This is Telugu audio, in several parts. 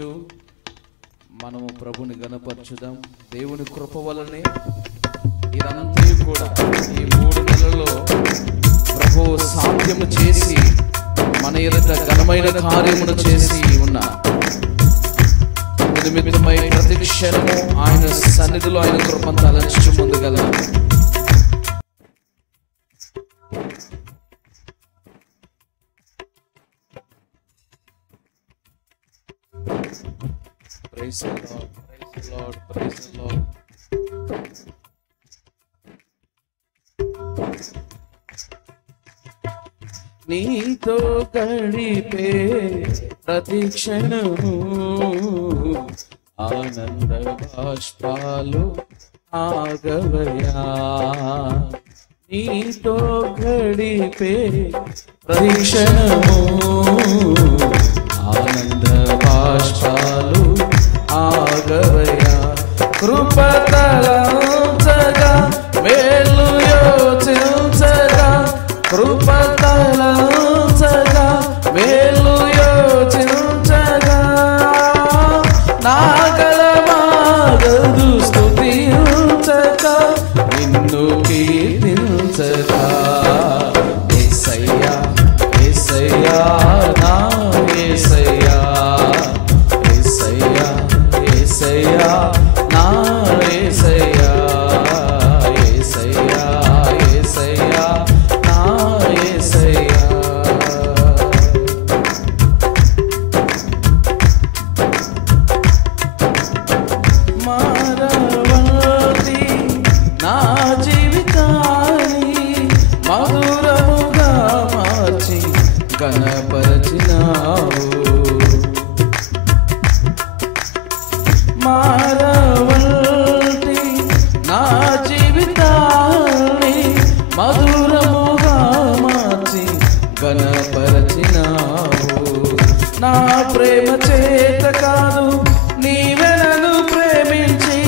స్తుతించుచు మనము ప్రభుని గణపరచుదాం. దేవుని కృప వలనే ఇదంతా కూడా ఈ 3 నెలల్లో ప్రభు సాధ్యము చేసి మన ఎదుట ఘనమైన కార్యమును చేసి ఉన్నారు. నిమిత్తమై ప్రతి క్షణము ఆయన సన్నిధిలో ఆయన కృపను తలంచు ముందుకెళ్దాం. Praise the Lord, praise the Lord, praise the Lord. నీతో గడిపే ప్రతి క్షణము ఆనంద బాష్పాలు ఆగవయా. నీతో గడిపే ప్రతి క్షణము ఆనంద బాష్పాలు ఆగవయా. కృపతలంచగా మేలు యోచించగా కృపతలంచగా మేలు యోచించగా నాగలమాగదు స్తుతించగా నిన్ను కీర్తించగా. యేసయ్యా యేసయ్యా నా యేసయ్యా యేసయ్యా యేసయ్యా నా యేసయ్యా యేసయ్యా యేసయ్యా నా యేసయ్యా. మారవతి నా జీవితాన్ని మధురముగా మార్చి గణపరచినావు. మారవతి నా జీవితాన్ని మధురముగా మార్చి గణపరచినావు. నా ప్రేమ చేత కాదు నీవే నన్ను ప్రేమించి,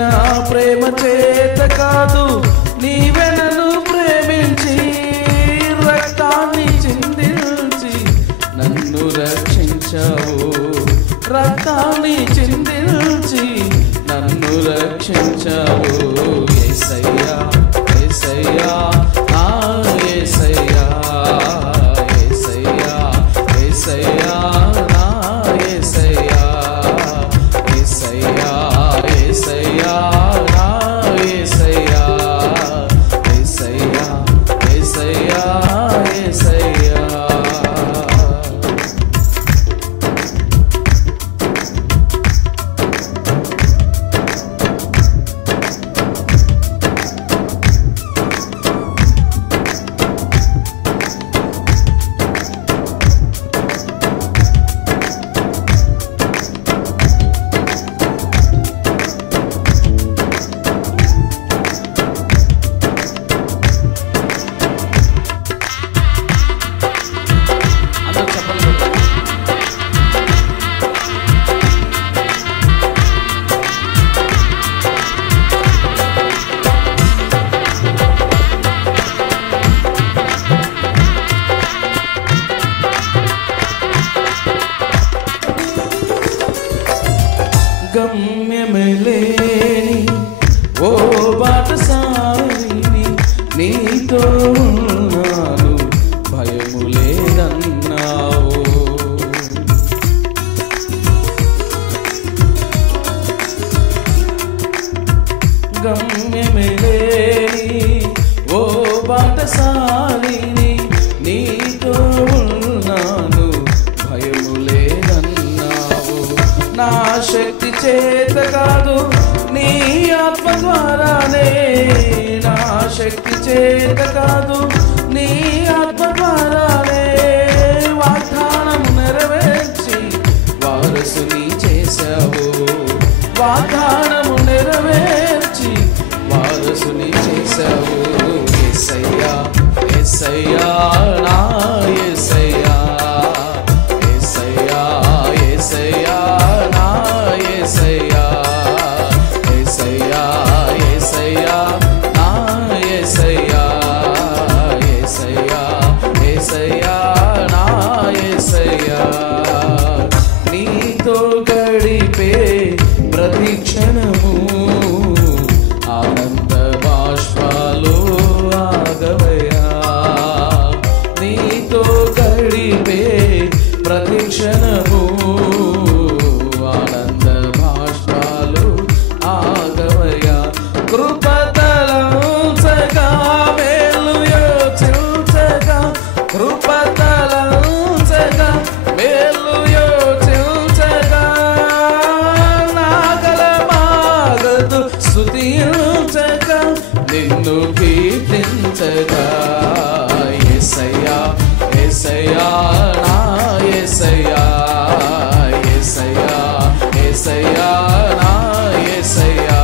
నా ప్రేమ చేత కాదు నీవే నన్ను ప్రేమించి రక్తాన్ని చిందించి నన్ను రక్షించావు. రక్తాన్ని చిందించి నన్ను రక్షించావు. యేసయ్యా యేసయ్యా నా యేసయ్యా యేసయ్యా యేసయ్యా నా యేసయ్యా యేసయ్యా యేసయ్యా నా యేసయ్యా యేసయ్యా యేసయ్యా యేసయ్యా. గమ్యమలేని ఓ బాటసారిని నీతో ఉన్నాను భయము లేదన్నావు. గమ్యమలేని ఓ బాటసారిని నీతో ఉన్నాను భయము లేదన్నావు. నా శక్తి చేత కాదు నీ ఆత్మ ద్వారానే, నా శక్తి చేత కాదు నీ ఆత్మ ద్వారానే వాగ్దానం నెరవేర్చి వారసుని చేశావు. వాగ్దానము నెరవేర్చి వారసుని చేశావు. యేసయ్యా యేసయ్యా నా యేసయ్యా యేసయ్యా యేసయ్యా నా యేసయ్యా యేసయ్యా యేసయ్యా నా యేసయ్యా యేసయ్యా యేసయ్యా నా యేసయ్యా. నీతో నీతో గడిపే ప్రతి క్షణము ఆనంద బాష్పాలు ఆగవయ్యా. నీతో గడిపే ప్రతి క్షణము ఆనంద బాష్పాలు ఆగవయ్యా. కృపతలంచగా మేలు యోచించగా కృపతలంచగా మేలు యోచించగా నాగలమాగదు స్తుతించగా నిన్ను కీర్తించగా యేసయ్యా యేసయ్యా నా యేసయ్యా యేసయ్యా యేసయ్యా నా యేసయ్యా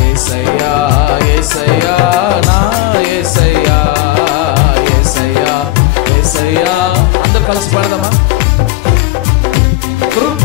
యేసయ్యా యేసయ్యా నా యేసయ్యా యేసయ్యా యేసయ్యా అందరూ కలిసి పాడదామా. కృప